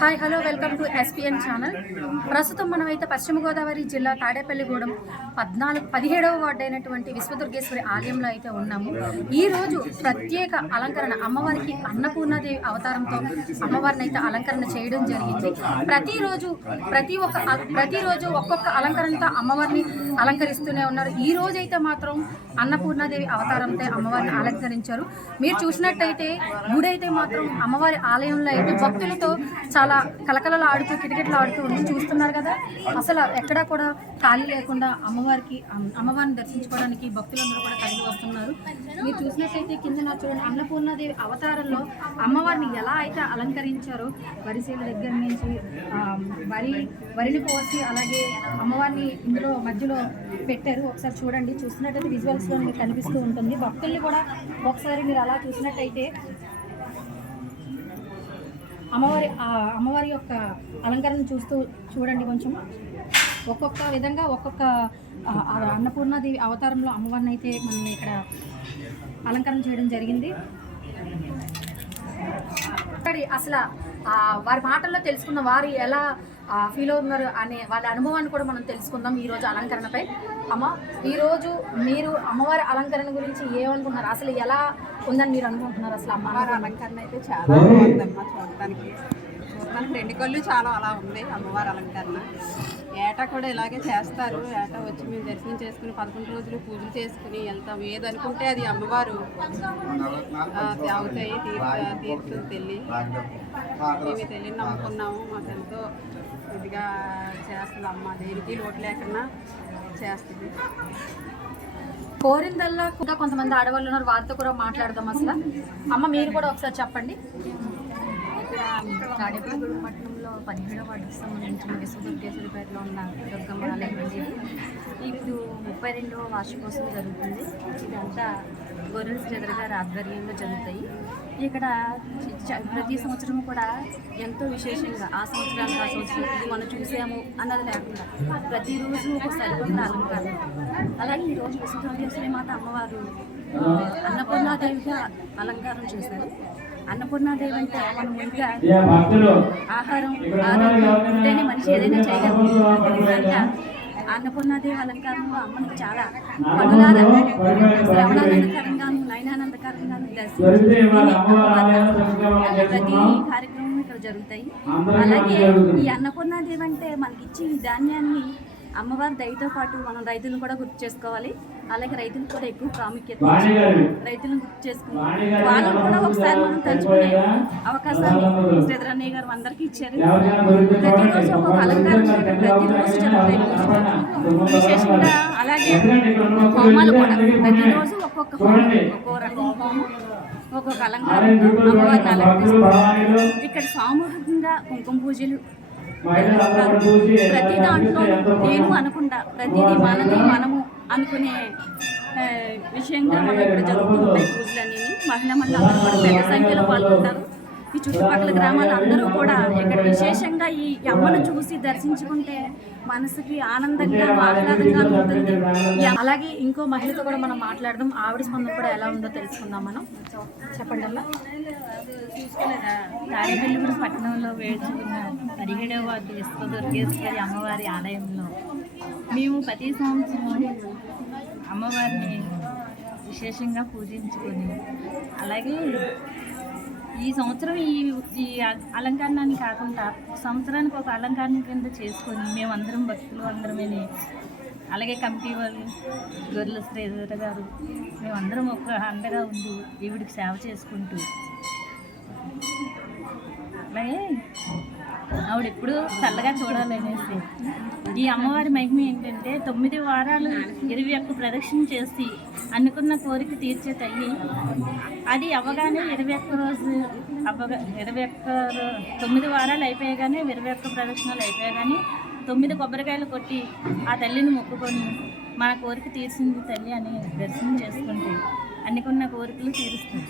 Hi hello welcome to SPN channel. ప్రస్తుతం మనమైతే పశ్చిమ గోదావరి జిల్లా తాడేపల్లిగూడెం 17వ వార్డు అయినటువంటి విశ్వదుర్గేశ్వరి ఆలయంలో అయితే ఉన్నాము. ఈరోజు ప్రత్యేక అలంకరణ అమ్మవారికి అన్నపూర్ణాదేవి అవతారంతో అమ్మవారిని అయితే అలంకరణ చేయడం జరిగింది. ప్రతిరోజు ఒక్కొక్క అలంకరణతో అమ్మవారిని అలంకరిస్తూనే ఉన్నారు. ఈ రోజు అయితే మాత్రం అన్నపూర్ణాదేవి అవతారంతో అమ్మవారిని అలంకరించారు. మీరు చూసినట్టయితే గుడి అయితే మాత్రం అమ్మవారి ఆలయంలో అయితే భక్తులతో చాలా కలకలలు ఆడుతూ కిటకిటలు ఆడుతూ ఉంది. చూస్తున్నారు కదా, అసలు ఎక్కడా కూడా ఖాళీ లేకుండా అమ్మవారిని దర్శించుకోవడానికి భక్తులందరూ కూడా కలిగి వస్తున్నారు. మీరు చూసినట్టయితే కింద చూడండి, అన్నపూర్ణాదేవి అవతారంలో అమ్మవారిని ఎలా అయితే అలంకరించారో వరిసేల దగ్గర నుంచి వరిని పోసి అలాగే అమ్మవారిని ఇందులో మధ్యలో పెట్టారు. ఒకసారి చూడండి, చూసినట్టయితే విజువల్స్లో మీకు కనిపిస్తూ ఉంటుంది. భక్తుల్ని కూడా ఒకసారి మీరు అలా చూసినట్టయితే అమ్మవారి యొక్క అలంకరణ చూడండి. కొంచెం ఒక్కొక్క విధంగా ఒక్కొక్క అన్నపూర్ణాదేవి అవతారంలో అమ్మవారిని అయితే మనం ఇక్కడ అలంకరణ చేయడం జరిగింది. అసలు వారి మాటల్లో తెలుసుకున్న వారు ఎలా ఫీల్ అవుతున్నారు అనే వాళ్ళ అనుభవాన్ని కూడా మనం తెలుసుకుందాం ఈరోజు అలంకరణపై. ఈరోజు మీరు అమ్మవారి అలంకరణ గురించి ఏమనుకుంటున్నారు? అసలు ఎలా ఉందని మీరు అనుకుంటున్నారు? అసలు అమ్మవారి అలంకరణ అయితే చాలా బాగుందమ్మా. చూడటానికి రెండు కళ్ళు చాలా అలా ఉంది అమ్మవారి అలంకరణ. ఏటా కూడా ఇలాగే చేస్తారు. ఏటా వచ్చి మేము దర్శనం చేసుకుని 11 రోజులు పూజలు చేసుకుని వెళ్తాం. ఏదనుకుంటే అది అమ్మవారు అవుతాయి. తీర్థం తెల్లి మేము తెలియని నమ్ముకున్నాము. మాకు ఎంతో ఇదిగా చేస్తుంది అమ్మ. దేనికి లోటు లేకుండా చేస్తుంది. కోరిందల్లా కూడా కొంతమంది ఆడవాళ్ళు ఉన్నారు, వారితో కూడా మాట్లాడదాం. అసలు అమ్మ మీరు కూడా ఒకసారి చెప్పండి. ఇక్కడ తాడేపల్లిగూడెం పట్టణంలో 17వ వార్డుకి సంబంధించిన విశ్వదుర్గేశ్వరిపేటలో ఉన్న దుర్గమ్మ ఆలయం అండి. ఇప్పుడు 32వ వార్షికోత్సవం జరుగుతుంది. ఇదంతా గొర్రెల శ్రీధర్ గారి ఆధ్వర్యంలో జరుగుతాయి. ఇక్కడ ప్రతి సంవత్సరం కూడా ఎంతో విశేషంగా ఆ సంవత్సరం ఇది మనం చూసాము అన్నది లేకుండా ప్రతిరోజు ఒక సరికొత్త అలంకారం. అలాగే ఈరోజు విశ్వదుర్గేశ్వరి మాత అమ్మవారు అన్నపూర్ణాదేవిగా అలంకారం చేశారు. అన్నపూర్ణాదేవి అంటే మనం ముందుగా ఆహారం ఆరోగ్యం ఉంటేనే మనిషి ఏదైనా చేయగలుగుతాం. అన్నపూర్ణాదేవి అలంకారంలో అమ్మకి చాలా పనులారా శ్రవణానందకరంగాను నయనానందకరంగాను ప్రతి కార్యక్రమం ఇక్కడ జరుగుతాయి. అలాగే ఈ అన్నపూర్ణాదేవి అంటే మనకిచ్చి ఈ ధాన్యాన్ని అమ్మవారి దయతో పాటు మనం రైతులను కూడా గుర్తు చేసుకోవాలి. అలాగే రైతులకు కూడా ఎక్కువ ప్రాముఖ్యత రైతులను గుర్తు చేసుకుని వాళ్ళని కూడా ఒకసారి మనం తలుచుకునే అవకాశాన్ని శ్రీధరన్నయ్య గారు అందరికీ ఇచ్చారు. ప్రతిరోజు ఒక్కొక్క అలంకారం ప్రతిరోజు జరుగుతాయి విశేషంగా. అలాగే హోమాలు కూడా ప్రతిరోజు ఒక్కొక్క హోమం, ఒక్కో రకం హోమం, ఒక్కొక్క అలంకారం అమ్మవారిని అలంకరిస్తారు. ఇక్కడ సామూహికంగా కుంకుమ పూజలు ప్రతి దాంట్లో నేను అనకుండా ప్రతిదీ మనము అనుకునే విషయంగా మనం ఇక్కడ జరుగుతూ ఉంటాయి పూజలన్నీ. మహిళా అందరూ కూడా పెద్ద సంఖ్యలో పాల్గొంటారు. ఈ చుట్టుపక్కల గ్రామాలు అందరూ కూడా ఇక్కడ విశేషంగా ఈ అమ్మను చూసి దర్శించుకుంటే మనసుకి ఆనందంగా ఆహ్లాదంగా ఉంటుంది. అలాగే ఇంకో మహిళతో కూడా మనం మాట్లాడదాం. ఆవిడ స్పందన కూడా ఎలా ఉందో తెలుసుకుందాం మనం. చెప్పండి అలా. చూసుకోలేదా, తాడేపల్లిగూడెం పట్టణంలో వేడుచుకున్న 17వ వార్డు విశ్వదుర్గేశ్వరి అమ్మవారి ఆలయంలో మేము ప్రతి సంవత్సరం అమ్మవారిని విశేషంగా పూజించుకొని అలాగే ఈ సంవత్సరం ఈ అలంకరణాన్ని కాకుండా సంవత్సరానికి ఒక అలంకరణ కింద చేసుకొని మేమందరం భక్తులు అందరమే, అలాగే కమిటీ వాళ్ళు గొర్రెల శ్రీధర్ గారు మేమందరం ఒక అండగా ఉండి ఈవిడికి సేవ చేసుకుంటూ అలాగే ఆవిడ ఎప్పుడు చల్లగా చూడాలనేసి ఈ అమ్మవారి మహిమ ఏంటంటే 9 వారాలు 21 ప్రదక్షిణ చేసి అనుకున్న కోరిక తీర్చే తల్లి. అది అవ్వగానే 21 రోజు 9 వారాలు అయిపోయాగానే 21 ప్రదక్షిణలు అయిపోయాగానే 9 కొబ్బరికాయలు కొట్టి ఆ తల్లిని మొక్కుకొని మన కోరిక తీర్చింది తల్లి అని దర్శనం చేసుకుంటే అనుకున్న కోరికలు తీరుస్తుంది.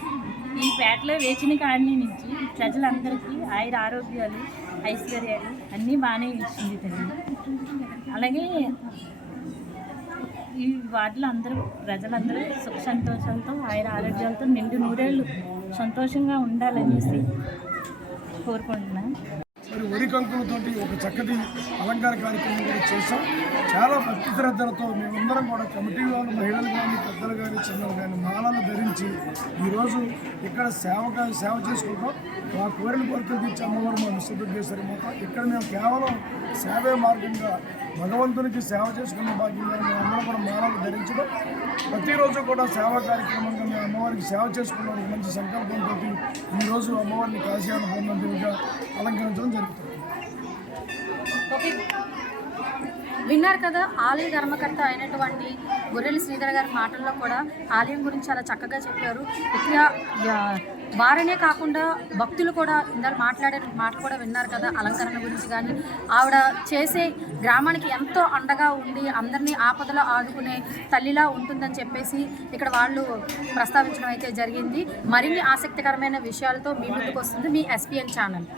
ఈ పేటలో వేచిన కాడిని నుంచి ప్రజలందరికీ ఆయుర ఆరోగ్యాలు ఐశ్వర్యాలు అన్నీ బాగానే ఇచ్చింది తల్లి. అలాగే ఈ వార్డులో అందరూ ప్రజలందరూ సుఖ సంతోషాలతో ఆరోగ్యాలతో నిండు నూరేళ్ళు సంతోషంగా ఉండాలనేసి కోరుకుంటున్నాను. మరి వరి కంకులతోటి ఒక చక్కటి అలంకార కార్యక్రమం కూడా చేశాం. చాలా భక్తి శ్రద్ధలతో మేమందరం కూడా కమిటీ వాళ్ళు, మహిళలు కానీ, పెద్దలు కానీ, చిన్నలు కానీ మాలలు ధరించి ఈరోజు ఇక్కడ సేవ చేసుకుంటాం. మా కోరికలు తీర్చే అమ్మవారు మా విశ్వదుర్గేశ్వరి మాత. ఇక్కడ మేము కేవలం సేవే మార్గంగా భగవంతునికి సేవ చేసుకున్న భాగ్యంగా మేమందరం కూడా మాలలు ధరించడం, ప్రతిరోజు కూడా సేవా కార్యక్రమంగా మేము అమ్మవారికి సేవ చేసుకున్నాం. మంచి సంకల్పంతో ఈరోజు అమ్మవారిని కాశీయాన పొందేవిగా అలంకరించడం జరుగుతుంది. ఓకే, విన్నారు కదా ఆలయ ధర్మకర్త అయినటువంటి గొర్రెల శ్రీధర్ గారి మాటల్లో కూడా ఆలయం గురించి చాలా చక్కగా చెప్పారు. ఇక్కడ వారనే కాకుండా భక్తులు కూడా ఇందాక మాట్లాడే మాట కూడా విన్నారు కదా, అలంకరణ గురించి కానీ ఆవిడ చేసే గ్రామానికి ఎంతో అండగా ఉండి అందరినీ ఆపదలో ఆదుకునే తల్లిలా ఉంటుందని చెప్పేసి ఇక్కడ వాళ్ళు ప్రస్తావించడం అయితే జరిగింది. మరిన్ని ఆసక్తికరమైన విషయాలతో మీ ముందుకు వస్తుంది మీ SPN ఛానల్.